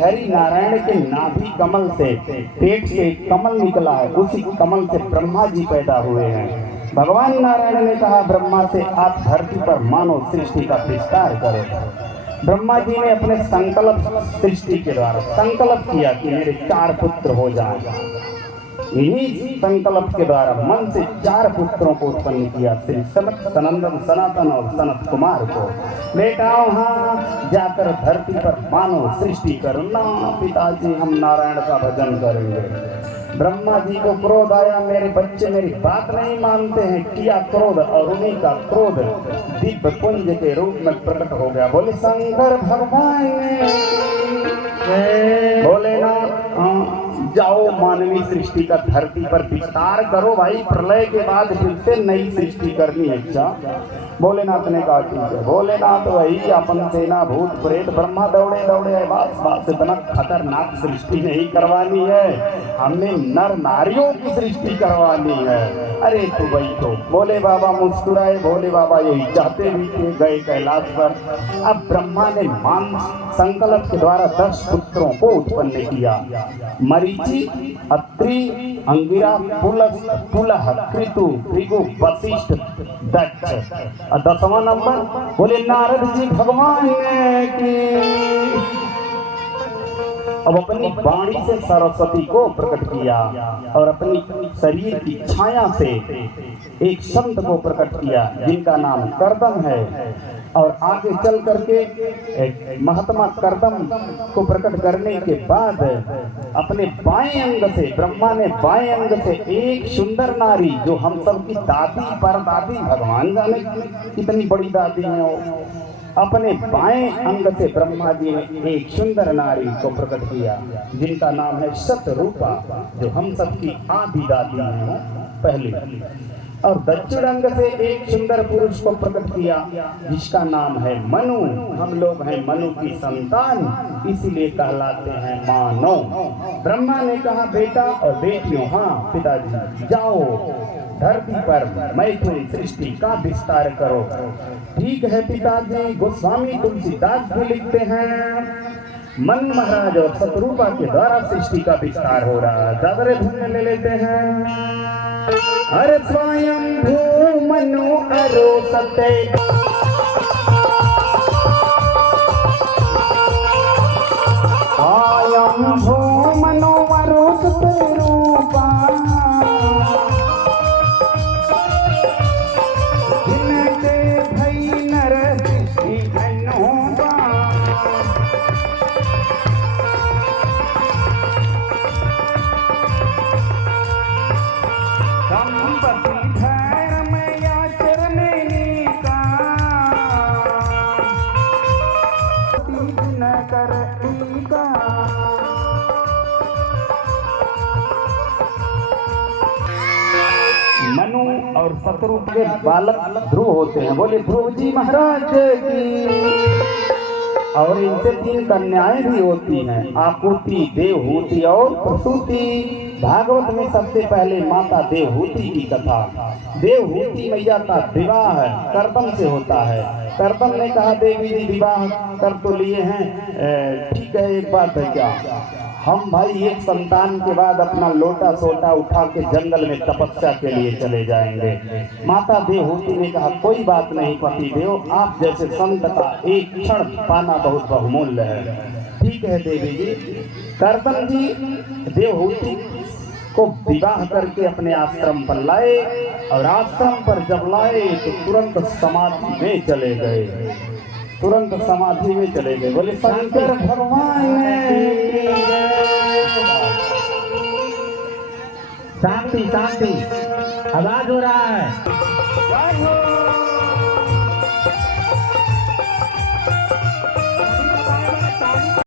हरि नारायण के नाभि कमल से, पेट से कमल निकला है, उसी कमल से ब्रह्मा जी पैदा हुए हैं। भगवान नारायण ने कहा ब्रह्मा से, आप धरती पर मानव सृष्टि का विस्तार करो। ब्रह्मा जी ने अपने संकल्प सृष्टि के द्वारा संकल्प किया कि मेरे 4 पुत्र हो जाएं। इन्हीं संकल्प के द्वारा मन से 4 पुत्रों को उत्पन्न किया, श्री सनत, सनंदन, सनातन और सनत कुमार को। बेटा वहाँ जाकर धरती पर मानव सृष्टि करना। पिताजी हम नारायण का भजन करेंगे। ब्रह्मा जी को क्रोध आया, मेरे बच्चे मेरी बात नहीं मानते हैं। किया क्रोध और उन्हीं का क्रोध दिव्य पुंज के रूप में प्रकट हो गया। बोले शंकर भगवान, भोलेनाथ, जाओ मानवीय सृष्टि का धरती पर विस्तार करो भाई, प्रलय के बाद फिर से नई सृष्टि करनी है। अच्छा, भोलेनाथ ने कहा ठीक है। भोलेनाथ वही अपन सेना भूत प्रेत, ब्रह्मा दौड़े दौड़े बात इतना खतरनाक सृष्टि नहीं करवानी है, हमने नर नारियों की सृष्टि करवानी है। अरे तू वही तो। भोले बाबा मुस्कुराए, भोले बाबा यही चाहते भी थे, गए कैलाश पर। अब ब्रह्मा ने मान संकल्प के द्वारा 10 पुत्रों को उत्पन्न किया। मरीचि, अत्रि, अंगिरा, पुलह, कृतु, भृगु, वशिष्ठ, दक्ष। 10वां नंबर बोले नारद जी भगवान की। अब अपनी वाणी से सरस्वती को प्रकट किया और अपनी शरीर की छाया से एक संत को प्रकट किया जिनका नाम करदम है। और आगे चल करके महात्मा करदम को प्रकट करने के बाद अपने बाएं अंग से, ब्रह्मा ने बाएं अंग से एक सुंदर नारी, जो हम सब की दादी परदादी, भगवान जाने कितनी बड़ी दादी है वो, अपने बाएं अंग से ब्रह्मा जी ने एक सुंदर नारी को प्रकट किया जिनका नाम है शतरूपा, जो हम सब की आदि दादी है पहली। और दक्षिण अंग से एक सुंदर पुरुष को प्रकट किया जिसका नाम है मनु। हम लोग हैं मनु की संतान, इसीलिए कहलाते हैं मानव। ब्रह्मा ने कहा बेटा और बेटियों, हाँ पिताजी, जाओ धरती पर मैथुन सृष्टि का विस्तार करो। ठीक है पिताजी। गोस्वामी तुलसीदास भी लिखते हैं, मनु महाराज और शतरूपा के द्वारा सृष्टि का विस्तार हो रहा है। दादरे धुन ले लेते हैं। अरे स्वयं भू मनु अरोसते, स्वयं भू मनु अरोसते रूपा, जिनके भई नर सृष्टि अनुपा। संपत्ति धर्म आचरण का, न कर का। मनु और शतरूप के बालक ध्रुव होते हैं। बोले ध्रुव जी महाराज की। और इनसे 3 कन्याएं भी होती हैं, आकुति, देवहूति और प्रसूति। भागवत में सबसे पहले माता देवहूति की कथा। देवहूति मैया का विवाह करदम से होता है। करदम ने कहा देवी जी विवाह कर तो लिए हैं, ठीक है, एक बात है क्या, हम भाई एक संतान के बाद अपना लोटा सोटा उठा के जंगल में तपस्या के लिए चले जाएंगे। माता देवहूति ने कहा कोई बात नहीं पति देव, आप जैसे संत का एक क्षण पाना बहुत बहुमूल्य है। ठीक है देवी जी। करदम जी देवहूति को विवाह करके अपने आश्रम पर लाए और आश्रम पर जब लाए तो तुरंत समाधि में चले गए, तुरंत समाधि में चले गए। बोले शंकर भगवान शांति शांति, आवाज हो रहा है।